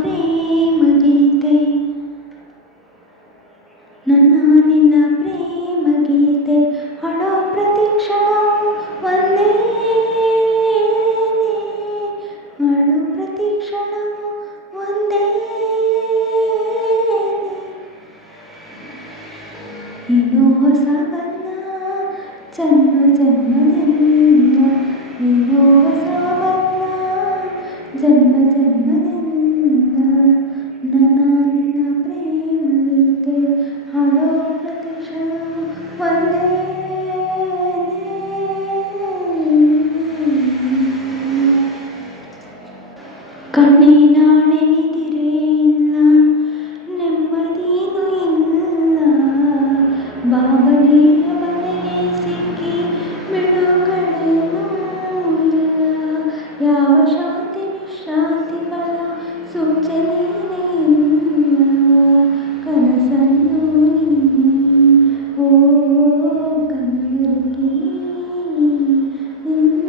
ಪ್ರೇಮ ಗೀತೆ, ನನ್ನ ನಿನ್ನ ಪ್ರೇಮ ಗೀತೆ ಹಾಡೋ ಪ್ರತಿ ಕ್ಷಣವೂ ಒಂದೇನೆ, ಹಾಡೋ ಪ್ರತಿ ಕ್ಷಣವೂ ಒಂದೇನೆ. ಏನೋ ಹೊಸ ಬಣ್ಣ ಜನ್ಮ ಜನ್ಮದಿಂದ, ಏನೋ ಹೊಸ ಬಣ್ಣ ಜನ್ಮ ಜನ್ಮದಿಂದ, ನನ್ನ ನಿನ್ನ ಪ್ರೇಮ ಗೀತೆ ಹಾಡೋ ಪ್ರತಿ ಕ್ಷಣವೂ ಒಂದೇನೆ. ಕಣ್ಣಿನಾಣೆ ನಿದಿರೆ ಇಲ್ಲ, ನೆಮ್ಮದಿನೂ ಇಲ್ಲ, ಭಾವನೆಯ ಬಲೆಗೆ ಸಿಕ್ಕಿ ಬಿಡುಗಡೆನೂ ಇಲ್ಲ. ಯಾವ ಶಾಂತಿ ವಿಶ್ರಾಂತಿಗಳ ಸೂಚನೆಯೇ ಇಲ್ಲ, ಕನಸನ್ನು ನೀನೆ ಓ ಕನವರಿಕೆ ನೀನೆ, ನಿನ್ನ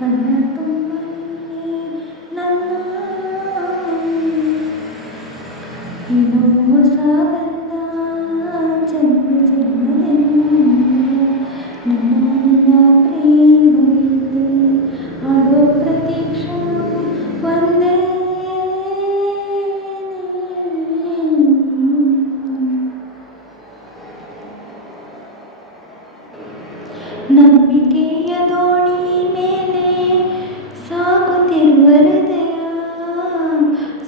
ಕಣ್ಣ ತುಂಬ ನೀನೆ ನನ್ನ. ಏನೋ ಹೊಸ ಬಂದ ಜನ್ಮ ಜನ್ಮದಿಂದ, ನನ್ನ ನಿನ್ನ ಪ್ರೇಮ ಗೀತೆ ಹಾಡೋ ಪ್ರತಿ ಕ್ಷಣವೂ ಒಂದೇ. ನಂಬಿಕೆಯ ದೋಣಿ ಮೇಲೆ ಸಾಗುತ್ತಿರುವ ಹೃದಯ,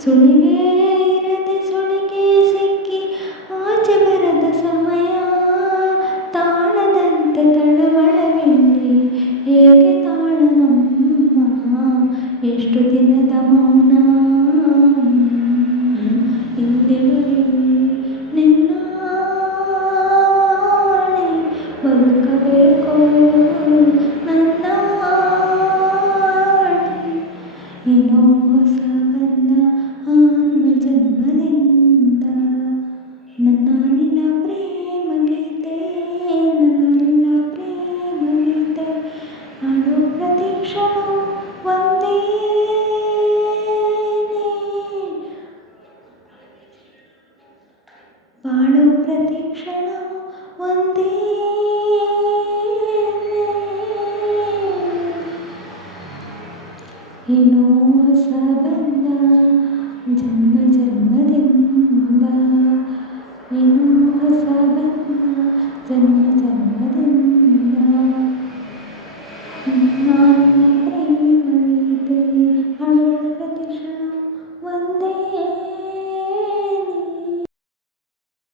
ಸುಳಿವೇ ಇರದೆ ಸುಳಿಗೆ ಸಿಕ್ಕಿ ಆಚೆ ಬರದ ಸಮಯ, ತಾಳದಂತೆ ತಳವಳವೆಲ್ಲಿ ಹೇಗೆ ತಾಳನಮ್ಮ, ಎಷ್ಟು ದಿನದ ಮೌನ ಇಲ್ಲಿವರೆಗೆ ನಿನ್ನಾಣೆ ಬದುಕಬೇಕು ನನ್ನ ಆಣೆ. ಏನೋ ಹೊಸ ಬಂದ ಆನ್ಮ ಜನ್ಮದಿಂದ, ನನ್ನ ನಿನ್ನ ಪ್ರೇಮ ಗೀತೆ, ನನ್ನ ನಿನ್ನ ಪ್ರೇಮ ಗೀತೆ ಹಾಡೋ ಪ್ರತಿ ಕ್ಷಣವೂ ಒಂದೇನೆ, ಬಾಳೋ ಪ್ರತಿ ಕ್ಷಣವೂ ಒಂದೇನೆ. ಏನೋ ಹೊಸ ಬಂದ ಜನ್ಮ ಜನ್ಮದಿಂದ, ಏನೋ ಹೊಸ ಬಂದ ಜನ್ಮ ಜನ್ಮದಿಂದ.